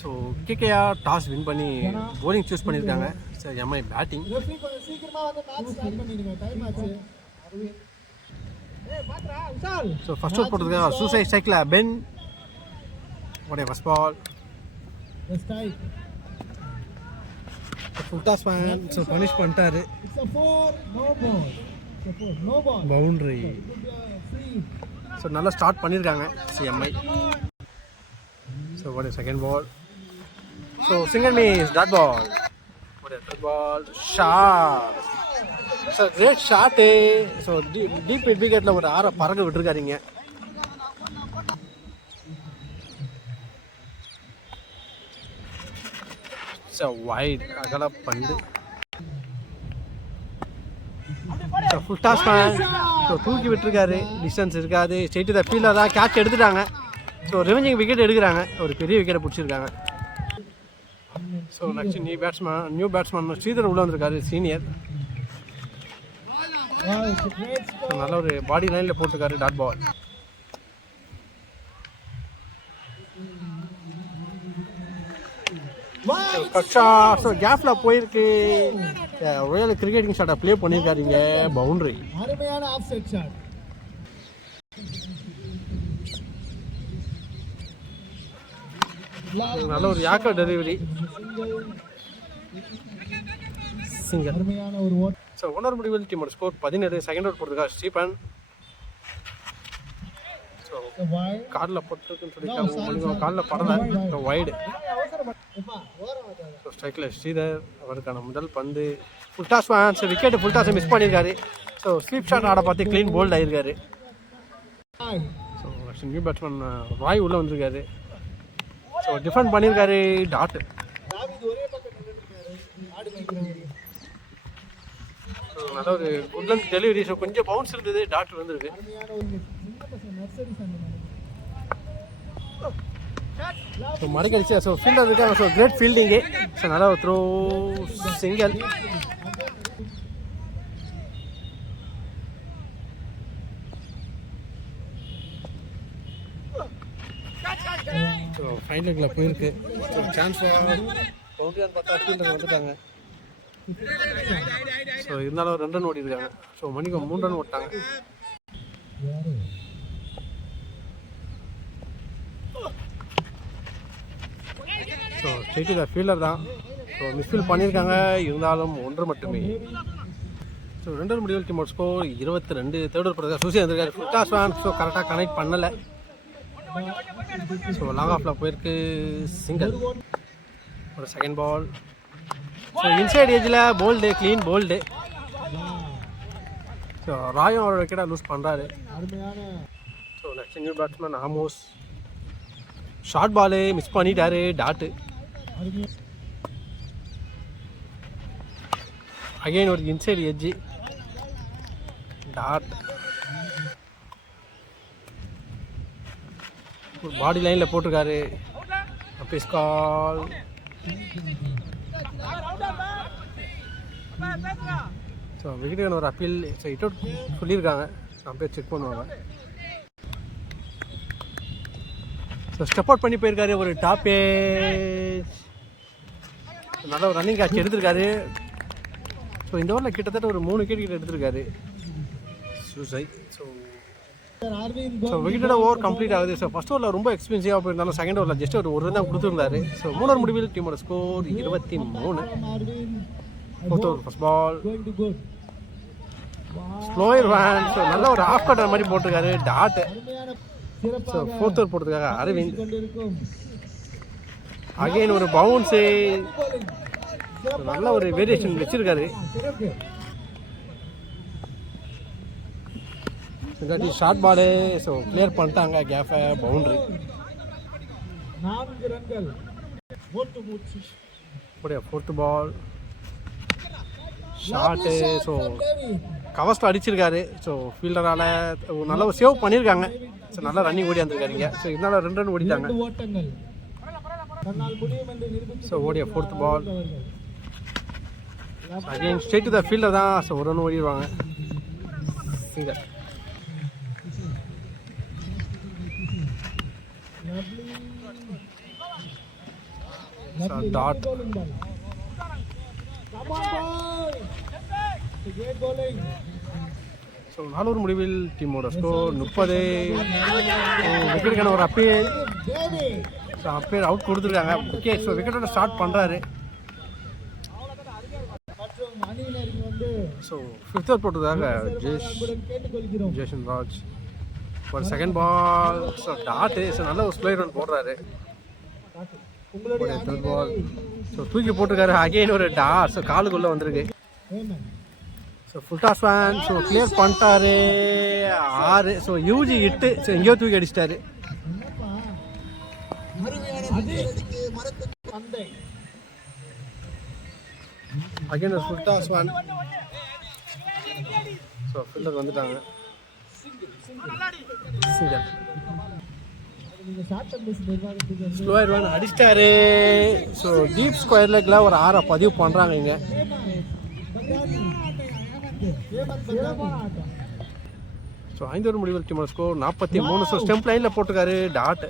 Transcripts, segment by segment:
So KKR toss win பண்ணி bowling choose பண்ணியிருக்காங்க. So MI batting. So first over போட்டதுக்காக சூசைட் ஸ்ட்ரைக்கில் பென் உடைய first ball. Full toss fan so punish பண்ணிட்டாரு. பவுண்ட்ரி. ஸோ நல்லா ஸ்டார்ட் பண்ணியிருக்காங்க சிஎம்ஐ. ஸோ உடைய second ball. So single miss dot ball. உடைய third ball shot. So great shot. So deep mid விக்கெட்டில் ஒரு 6 பறக்க விட்டுருக்காருங்க. ஸோ வைட் அகல பந்து. So full toss man. So தூக்கி விட்டுருக்காரு. டிஸ்டன்ஸ் இருக்காது. ஸ்ட்ரெயிட் த ஃபீல்டர் தான் கேட்ச் எடுத்துட்டாங்க. ஸோ ரிவெஞ்சிங் விக்கெட் எடுக்கிறாங்க. ஒரு பெரிய விக்கெட்டை பிடிச்சிருக்காங்க. So next new batsman Sridhar உள்ள வந்திருக்காரு சீனியர். நல்ல ஒரு பாடி லைனில் போட்டிருக்காரு டாட் பால். கட்சா. ஸோ கேப்பில் போயிருக்கு. ரியல் கிரிக்கெட்டிங் ஷாட்டை ப்ளே பண்ணியிருக்காருங்க. பவுண்ட்ரி. நல்ல ஒரு yorker delivery. Single. So over முடிவில் டீமோட ஸ்கோர் 17. செகண்ட் ஓவர் போட்டிருக்காரு ஸ்டீபன். ஸோ காலில் போட்டிருக்குன்னு சொல்லியிருக்காங்க. காலில் படலை. வைடு. ஸோ ஸ்ட்ரைக்கில் ஸ்ரீதர் அவருக்கான முதல் பந்து. Full toss man. So wicket full டாஸை மிஸ் பண்ணியிருக்காரு. ஸோ ஸ்வீப் ஷாட் ஆட பார்த்து க்ளீன் போல்ட் ஆகியிருக்காரு. ஸோ நியூ பேட்ஸ்மேன் ராய் உள்ளே வந்திருக்காரு. ஸோ டிஃபெண்ட் பண்ணியிருக்காரு டாட். நல்ல ஒரு குட்லன் டெலிவரி. ஸோ கொஞ்சம் பவுன்ஸ் இருந்தது. டாக்டர் வந்துருக்கு. ஸோ மடக்கடிச்சு. ஸோ ஃபீல்டர் இருக்காங்க. So great fielding. ஸோ நல்லா ஒரு த்ரோ சிங்கிள். ஸோ ஃபைன் லெக்கில் போயிருக்கு. ஸோ சான்ஸ் பவுண்டரியான்னு பார்த்தா ஃபீல்டர் வந்துட்டாங்க. ஸோ இருந்தாலும் 2 ரன் ஓடி இருக்காங்க. ஸோ மணிக்கு 3 ரன் ஓட்டாங்க. ஸோ ஸ்ட்ரெயிட் ஃபீல்டர் தான். ஸோ மிஸ்ஃபீல் பண்ணியிருக்காங்க. இருந்தாலும் 1 மட்டுமே. ஸோ 2 ரன் முடிவில் டீமோட ஸ்கோர் 22. தேர்ட் ஓவர் போகிறதா சூசி வந்திருக்காரு. Full toss fan. ஸோ கரெக்டாக கனெக்ட் பண்ணலை. ஸோ லாங் ஆஃபில் போயிருக்கு. சிங்கிள். ஒரு செகண்ட் பால். ஸோ இன்சைட் ஏஜில் போல்டு. Clean bowled. ஸோ ராயும் அவரோட விக்கெட்டாக லூஸ் பண்ணுறாரு. So next new batsman Amos. Short ball miss பண்ணிட்டாரு. டாட்டு. அகெயின் ஒரு இன்சைட் எட்ஜி. டாட். ஒரு பாடி லைனில் போட்டிருக்காரு. Umpire's call. ஸோ விக்கெட்டுக்கான ஒரு அப்பீல். ஸோ இட் அவுட் சொல்லியிருக்காங்க. அம்பேர் செக் பண்ணுவாங்க. ஸோ ஸ்டெப் அவுட் பண்ணி போயிருக்காரு. ஒரு டாப் ஏஜ். நல்ல ஒரு ரன்னிங் கேட்ச் எடுத்திருக்காரு. ஸோ இந்த ஓவரில் கிட்டத்தட்ட ஒரு 3 விக்கெட் கிட்ட எடுத்திருக்காரு சூசை. ஸோ விக்கெட்டோட ஓவர் கம்ப்ளீட் ஆகுது. ஸோ ஃபர்ஸ்ட் ஓவரில் ரொம்ப எக்ஸ்பென்சிவாக போயிருந்தாலும் செகண்ட் ஓவரில் ஜஸ்ட் ஒரு ரன் தான் கொடுத்துருந்தாரு. ஸோ 3 ஓவர் முடிவில் டீமோட score 23. Fourth over first ball. Slower one. So நல்ல ஒரு ஆஃப் கட்டர் மாதிரி போட்டிருக்காரு. டாட். ஸோ ஃபோர்த் ஓவர் போட்டதுக்காக அரவிந்த். அகெயின் ஒரு பவுன்ஸு. நல்ல ஒரு வேரியேஷன் வச்சிருக்காரு. இல்லாட்டி ஷார்ட் பாலு. ஸோ கிளியர் பண்ணிட்டாங்க கேஃபை. பவுண்ட்ரி. 4 ரன்கள். Fourth ball shot. ஸோ கவர்ஸ்ட் அடிச்சிருக்காரு. ஸோ ஃபீல்டரால் நல்ல ஒரு சேவ் பண்ணியிருக்காங்க. ஸோ நல்லா ரன்னிங் ஓடி வந்துருக்காருங்க. ஸோ இதனால 2 ரன் ஓடிட்டாங்க. ஸோ ஓடிய fourth ball. Again straight to the fielder தான். ஸோ 1 ரன் ஓடிடுவாங்க. சிங்கர். டாட். ஸோ 4 ஓவர் முடிவில் டீமோட ஸ்கோர் 30. விக்கெட்டுக்கான ஒரு அப்பீல். ஸோ அப்பீல் அவுட் கொடுத்துருக்காங்க. ஓகே, ஸோ விக்கெட்டோட ஸ்டார்ட் பண்ணுறாரு. ஸோ 5th ஓவர் போட்டதாக ஜேஷன் ராஜ் ஒரு second ball. So dot. So நல்ல ஒரு ஸ்ப்ளை ரன் போடுறாரு. 3rd பால். ஸோ தூக்கி போட்டிருக்காரு. அகெயின் ஒரு டாட். ஸோ காலுக்குள்ளே வந்திருக்கு. So full toss fan. So clear பண்ணிட்டாரு. 6. ஸோ யூஜி இட்டு. ஸோ எங்கேயோ தூக்கி அடிச்சிட்டாரு. அகைன் ஒரு full toss fan. So fielder வந்துட்டாங்க. சிங்கர். ஸ்லோயர் ஒன் அடிச்சிட்டாரு. ஸோ டீப் ஸ்கொயர் லெக்கில் ஒரு 6 பதிவு பண்ணுறாங்க இங்கே. ஸோ 5 ஓவர் முடிவில் டீமோட ஸ்கோர் 43. ஸோ ஸ்டெம்ப் லைனில் போட்டிருக்காரு டாட்.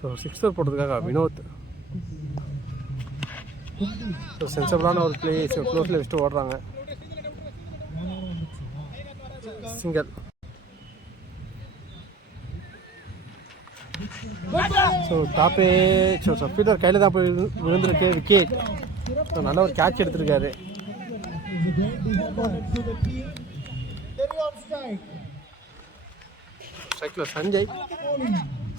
ஸோ 6th ஓவர் போட்டதுக்காக வினோத். ஸோ சென்சபிளான ஒரு பிளே. ஸோ க்ளோஸில் வச்சுட்டு ஓடுறாங்க. சிங்கர். ஸோ டாப்பு. ஸோ ஃபீல்டர் கையில் தான் போய் விழுந்திருக்கு. விக்கெட். ஸோ நல்ல ஒரு கேட்ச் எடுத்திருக்காரு. ஸ்ட்ரைக்கில் சஞ்சய்.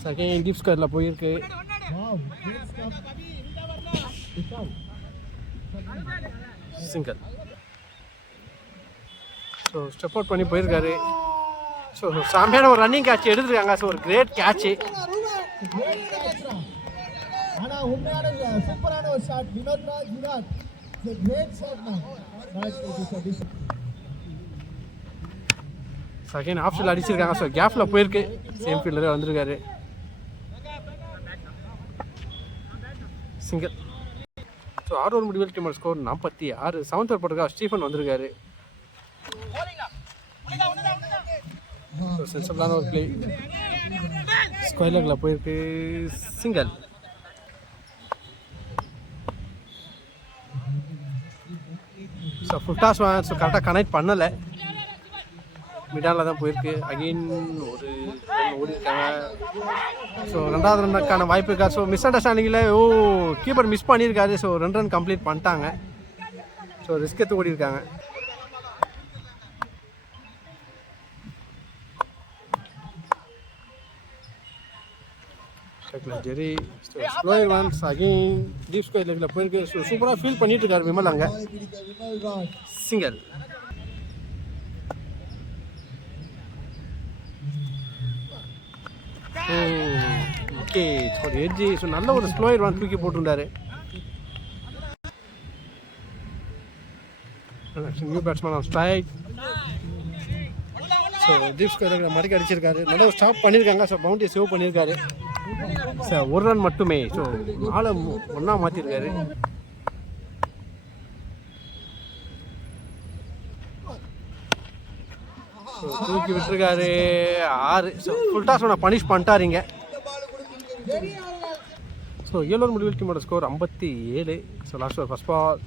செகண்ட் டீப் ஸ்கொயரில் போயிருக்கு. சிங்கர். ஸோ ஸ்டெப் அவுட் பண்ணி போயிருக்காரு. ஸோ சாமியான ஒரு ரன்னிங் கேட்ச் எடுத்துருக்காங்க. ஸோ ஒரு கிரேட் கேட்சு. செகண்ட் ஆப்ஷனில் அடிச்சிருக்காங்க. ஸோ கேப்பில் போயிருக்கு. சேம் ஃபீல்டரே வந்திருக்காரு. சிங்கர். ஸோ 6 ஓவர் முடிவில் டீமோட ஸ்கோர் 46. 7th ஓவர் போட்டிருக்கா ஸ்டீஃபன் வந்திருக்காரு. ஸோ சென்சபிளான ஒரு பிளே. ஸ்கொயர் லெக்கில் போயிருக்கு. Singhal. So full toss van. So கரெக்டாக கனெக்ட் பண்ணலை. மிடானில் தான் போயிருக்கு. அகெயின் ஒரு ஓடிருக்காங்க. ஸோ 2வது ரன்னுக்கான வாய்ப்பு இருக்கா. ஸோ மிஸ் அண்டர்ஸ்டாண்டிங்கில் கீப்பர் மிஸ் பண்ணியிருக்காரு. ஸோ 2 ரன் கம்ப்ளீட் பண்ணிட்டாங்க. ஸோ ரிஸ்க் எடுத்து ஓடிருக்காங்க. ஜெரி. So slower ones again deep square லெக்கில் போயிருக்கு. ஸோ சூப்பராக ஃபீல் பண்ணிட்டு இருக்காரு விமல் அங்கே. சிங்கல். ஓகே, ஒரு எட்ஜி. ஸோ நல்ல ஒரு ஸ்லோயர் ஒன் தூக்கி போட்டுருந்தாரு. New batsman on strike. So deep square மடக்கி அடிச்சிருக்காரு. நல்ல ஒரு ஸ்டாப் பண்ணியிருக்காங்க. ஸோ பவுண்டரி சேவ் பண்ணியிருக்காரு. சார் 1 ரன் மட்டுமே. ஸோ 4 ஒன்றா மாற்றிருக்காரு. ஸோ தூக்கி விட்டுருக்காரு. 6. ஸோ ஃபுல் டாஸ் ஒன்று பனிஷ் பண்ணிட்டாருங்க. ஸோ 7 ஓவர் முடிவில் டீமோட score 57. So last over first ball.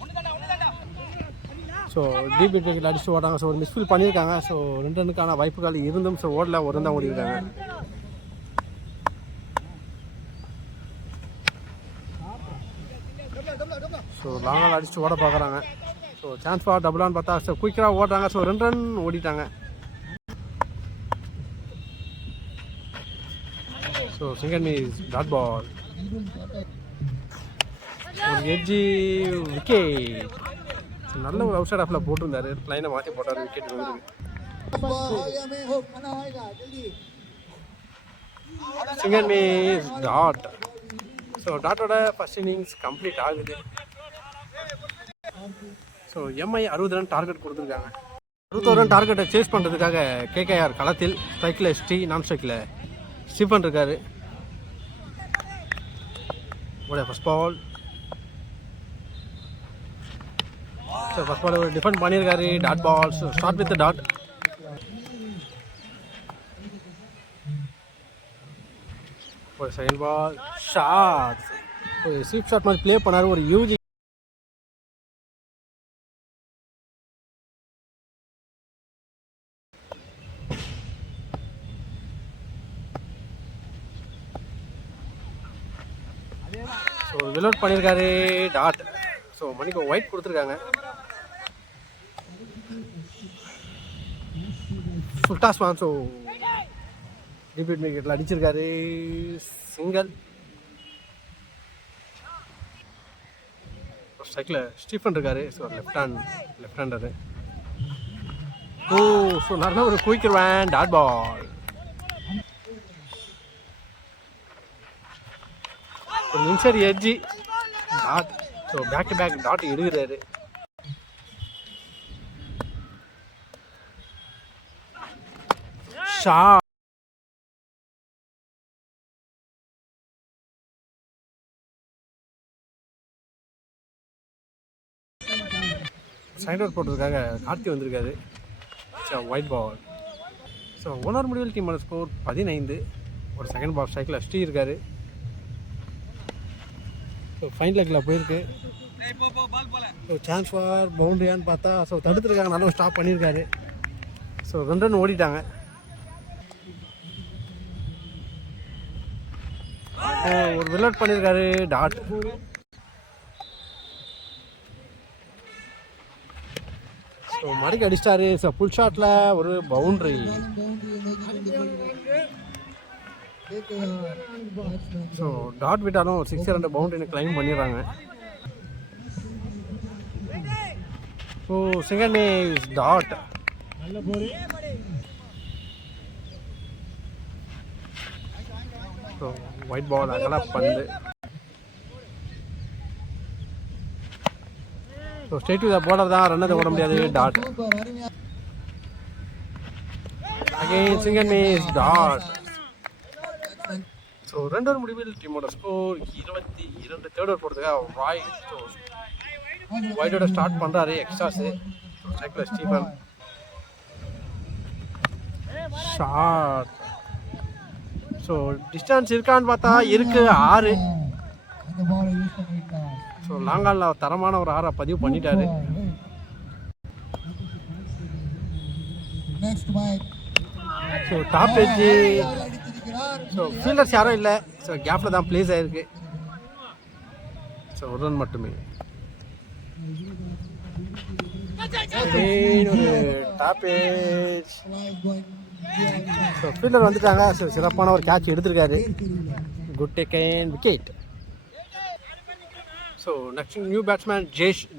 So deep விக்கெட்டில் அடிச்சுட்டு ஓடாங்க. ஸோ ஒரு மிஸ்ஃபீல் பண்ணியிருக்காங்க. ஸோ 2 ரன்னுக்கான வாய்ப்புகள் இருந்தும் ஸோ ஓடல. 1 ரன் தான் ஓடிருக்காங்க. ஸோ லாங்கால் அடிச்சுட்டு ஓட பார்க்குறாங்க. ஸோ சான்ஸ் ஃபார் டபுளான்னு பார்த்தா ஸோ குயிக்காக ஓடுறாங்க. ஸோ 2 ரன் ஓடிட்டாங்க. ஸோ சிங்கர் மீஸ் டாட் பால். ஒரு எட்ஜி விக்கெட். நல்ல ஒரு அவுட் சைட் ஆஃபில் போட்டிருந்தாரு. லைனை மாற்றி போட்டார். விக்கெட் வந்து சிங்கர் மீஸ் டாட். ஸோ டாட்டோட ஃபர்ஸ்ட் இன்னிங்ஸ் கம்ப்ளீட் ஆகுது. ஸோ எம்ஐ 60 ரன் டார்கெட் கொடுத்துருக்காங்க. 61 ரன் டார்கெட்டை சேஸ் பண்ணுறதுக்காக கேகேஆர் களத்தில். ஸ்ட்ரைக்கில் ஸ்ரீ, நான் ஸ்ட்ரைக்கில் ஸ்டீஃபன் இருக்காரு. First ball. So first ball defend பண்ணியிருக்காரு. Dot ball. So start with dot. ஒரு செகண்ட் பால் ஷாட். ஒரு ஸ்வீப் ஷாட் மாதிரி ப்ளே பண்ணார். ஒரு யூஜி ஸோ விலோட் பண்ணியிருக்காரு. டாட். ஸோ மணிக்கு ஒயிட் கொடுத்துருக்காங்க. Full toss man. ஸோ ரிப்பீட் விக்கெட்டில் அடிச்சிருக்காரு. சிங்கிள். ஸ்ட்ரைக்கில் ஸ்டீஃபன் இருக்காரு. So left hander. ஓ ஸோ நல்ல ஒரு குயிக்கிருவேன். Dot ball. Inside edge. Dot. So back to back dot எடுக்கிறாரு. ஷா. சைட் அவுட் போட்டதுக்காக கார்த்தி வந்திருக்காரு. White ball. ஸோ ஓனர் முடிவில் டீமோட ஸ்கோர் 15. ஒரு செகண்ட் பால் ஸ்ட்ரைக்கில் ஸ்ரீ இருக்காரு. ஸோ ஃபைன் லெக்கில் போயிருக்கு. ஸோ சான்ஸ் ஃபார் பவுண்ட்ரியான்னு பார்த்தா ஸோ தடுத்துருக்காங்க. நல்லா ஸ்டாப் பண்ணியிருக்காரு. ஸோ 2 ரன் ஓடிட்டாங்க. ஒரு வில்லட் பண்ணியிருக்காரு. டாட். ஸோ மடிக்கு அடிச்சிட்டாரு. ஸோ ஃபுல் ஷாட்டில் ஒரு பவுண்ட்ரி. ஸோ டாட் விட்டாலும் 6 ரன் பவுண்டரின்னு கிளைம் பண்ணிடுறாங்க. So second is dot. So wide ball அகல பந்து. So straight to the border தான். ரன் ஓட முடியாது. Dot. Again second is dot. So 2 run முடிவில் டீமோட ஸ்கோர் 22. தேர்ட் ஓவர் போடுறதுக்காக ராய். ஸோ ஒயிட்டோட ஸ்டார்ட் பண்ணுறாரு. எக்ஸ்ட்ராஸு. ஸ்ட்ரைக்கில் ஸ்டீஃபன். ஷாட். ஸோ டிஸ்டன்ஸ் இருக்கான்னு பார்த்தா இருக்கு. 6. ஸோ லாங்காலில் தரமான ஒரு 6 பதிவு பண்ணிட்டாரு. So top edge. So fielders யாரும் இல்லை. ஸோ கேப்பில் தான் ப்ளேஸ் ஆகிருக்கு. ஸோ ஒரு ரன் மட்டுமே. ஒரு டாப் எட்ஜ். ஸோ ஃபீல்டர் வந்துட்டாங்க. ஸோ சிறப்பான ஒரு கேட்ச் எடுத்திருக்காரு. Good take and wicket. So next new batsman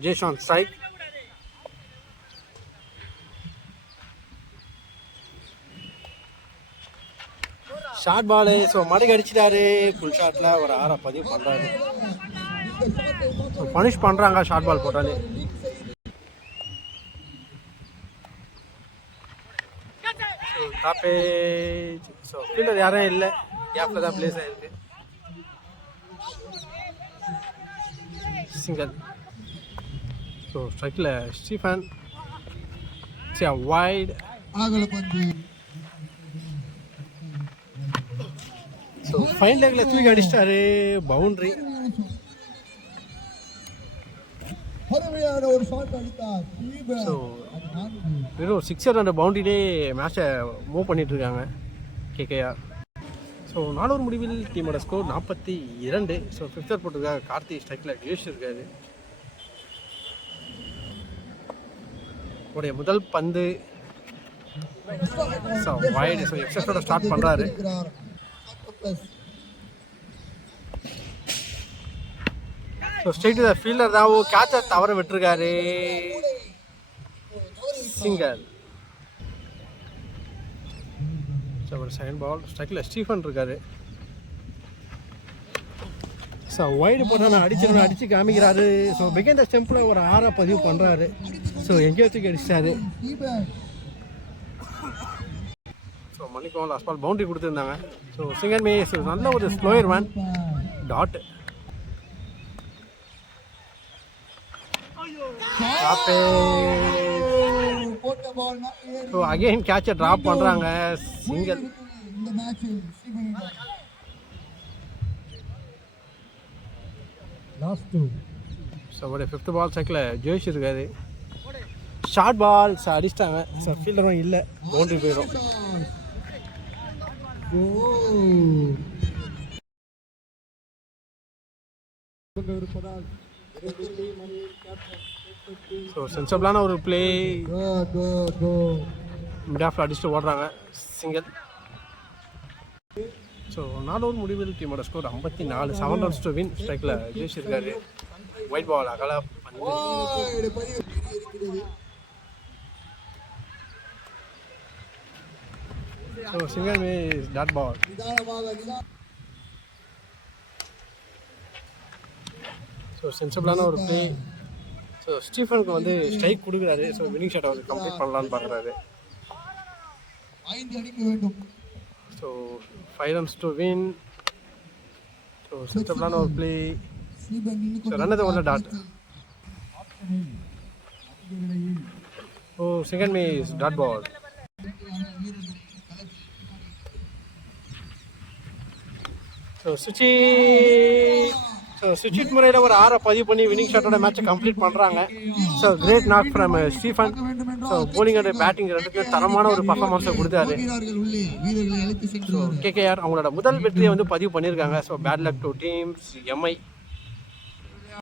ஜேஷ் on strike. Short ball. So மடக்கு அடிச்சிட்டாரு. ஃபுல் ஷாட்டில் ஒரு 6 பதிவு பண்ணுறாரு. ஸோ பனிஷ் பண்ணுறாங்க ஷார்ட் பால் போட்டாலே. ஸோ டாப்பேஜ். ஸோ ஃபீல்டர் யாரும் இல்லை. கேப்பில் தான் ப்ளேஸ் ஆகிருக்கு. சிங்கிள். ஸோ ஸ்ட்ரைக்கில் ஸ்டீஃபன். வைட். ஸோ ஃபைன் லெக்கில் தூக்கி அடிச்சிட்டாரு. பவுண்ட்ரி. ஸோ வெறும் 6 ரன் பவுண்டரியிலே மேட்சை மூவ் பண்ணிட்டு இருக்காங்க கேகேஆர். ஸோ 4 ஓவர் முடிவில் டீமோட ஸ்கோர் 42. ஸோ 5th ஓவர் போட்டிருக்காங்க. கார்த்தி. ஸ்ட்ரைக்கில் ஜேஷ் இருக்காரு. உடைய முதல் பந்து. So wide. ஸோ எக்ஸஸோட ஸ்டார்ட் பண்ணுறாரு. So straight to the fielder தான். கேட்சை தவற விட்டுருக்காரு. சிங்கிள். ஸோ ஒரு செகண்ட் பால். ஸ்ட்ரைக்கில் ஸ்டீஃபன் இருக்காரு. ஸோ வைடு போட்டால் நான் அடிச்சு காமிக்கிறாரு. ஸோ பிகைண்ட் த ஸ்டெம்பில் ஒரு 6 பதிவு பண்ணுறாரு. ஸோ எங்கேயோ தூக்கி அடிச்சிட்டாரு. ஸோ மணிக்கும் லாஸ்ட் பால் பவுண்டரி கொடுத்துருந்தாங்க. ஸோ சிங்கன் மே. ஸோ நல்ல ஒரு slower man. Dot. So again கேட்சை ட்ராப் பண்ணுறாங்க. சிங்கிள். ஸோ ஒரு 5th பால் சைக்கிள் ஜோஷ் இருக்காது. ஷார்ட் பால் அடிச்சிட்டாங்க. ஸோ ஃபீல்டரும் இல்லை, பவுண்டரி போயிடும். ஸோ சென்சபிளான ஒரு பிளே, மிட் ஆஃப்ல அடிச்சுட்டு ஓடுறாங்க, சிங்கிள். ஸோ 4 ஓவர் முடிவில் டீமோட ஸ்கோர் 54, 7 runs to win. ஸ்ட்ரைக்கில் ஜெயிச்சு இருக்காரு. ஒயிட் பால் அகல பந்து. So single miss, dot ball. So சென்சபிளான ஒரு பிளே. ஸோ ஸ்டீஃபனுக்கு வந்து ஸ்ட்ரைக் கொடுக்குறாரு. ஸோ வின்னிங் ஷாட் அவர் கம்ப்ளீட் பண்ணலான்னு பார்க்குறாரு. So 5 runs to win. So சென்சபிளான ஒரு பிளே. ஸோ ரன் அது ஒன்று டாட். ஓ second miss, dot ball. So Sujith முறையில் ஒரு 6 பதிவு பண்ணி வின்னிங் ஷாட்டோட மேட்சை கம்ப்ளீட் பண்ணுறாங்க. So great knock from Stephen. So bowling and batting ரெண்டுக்குமே தரமான ஒரு பர்ஃபார்மன்ஸை கொடுத்தாரு. ஸோ கேகேஆர் அவங்களோட முதல் வெற்றியை வந்து பதிவு பண்ணியிருக்காங்க. So bad luck to teams Mi.